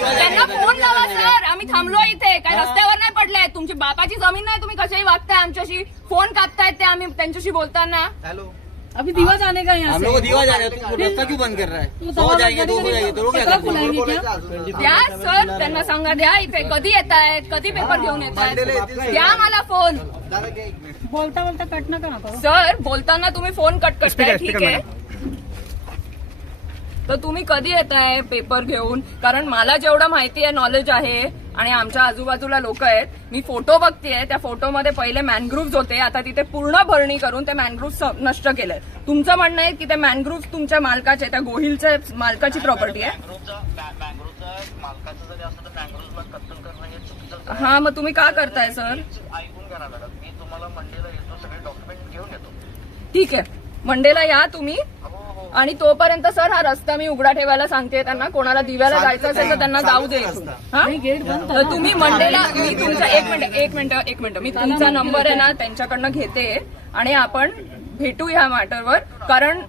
त्यांना फोन लावा सर, आम्ही थांबलो इथे, काय रस्त्यावर नाही पडले. तुमची बापाची जमीन नाही, तुम्ही कशाही वागताय आमच्याशी. फोन कापतायत ते आम्ही त्यांच्याशी बोलताना. हेलो, अभी दीवा जाने का यहाँ हम लोग को दीवा जा रहे हैं, तुम रास्ता क्यों बंद कर रहा है? हो जाएंगे, 2 हो जाएंगे, तो लोग क्या करते? द्या सर, त्यांना सांगा द्या इथे कधी येत आहेत, कधी पेपर घेऊन येत आहेत, द्या मला फोन. बोलता बोलता कट नका करू सर. बोलताना तुम्ही फोन कट करताय, ठीक आहे, तर तुम्ही कधी येताय पेपर घेऊन? कारण मला जेवढं माहिती आहे, नॉलेज आहे, आणि आमच्या आजूबाजूला लोक आहेत, मी फोटो बघतेय, त्या फोटोमध्ये पहिले मॅनग्रुव्ह होते, आता तिथे पूर्ण भरणी करून ते मॅनग्रुव्ह नष्ट केलंय. तुमचं म्हणणं आहे की ते मॅनग्रुव्ह तुमच्या मालकाचे, त्या गोहिलच्या मालकाची प्रॉपर्टी आहे? हा, मग तुम्ही का करताय सर? ठीक आहे, मंडेला या तुम्ही, आणि तोपर्यंत सर हा रस्ता मी उघडा ठेवायला सांगते त्यांना. कोणाला दिव्याला जायचं असेल तर त्यांना जाऊ दे. तर तुम्ही मंडेला, मी तुमचा एक मिनिट मी तुमचा नंबर आहे ना त्यांच्याकडनं घेते आणि आपण भेटू ह्या मॅटरवर. कारण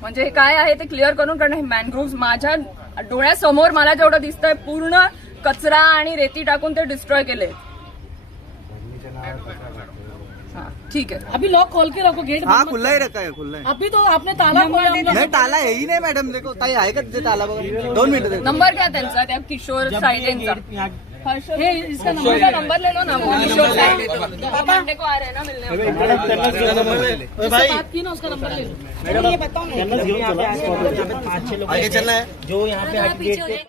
म्हणजे काय आहे ते क्लिअर करून, कारण हे मॅनग्रोव्ह माझ्या डोळ्यासमोर मला जेवढं दिसतंय पूर्ण कचरा आणि रेती टाकून ते डिस्ट्रॉय केले. ठीक है, अभी लॉक खोल के रखो, गेट हाँ खुला ही रखा है, खुला है. अभी तो आपने ताला खोला. नहीं, ताला है ही नहीं मॅडम. देखो ताई आहे का तिथे ताला बघा. 2 मिनिटं. नंबर घ्या त्यांचा, त्या किशोर साइडेंचा. इसका नंबर ले लो ना. किशोर साइड मंडे को आ रहे हैं ना मिलने. बात की ना, उसका नंबर ले लो. आगे चलना है. जो यहाँ पे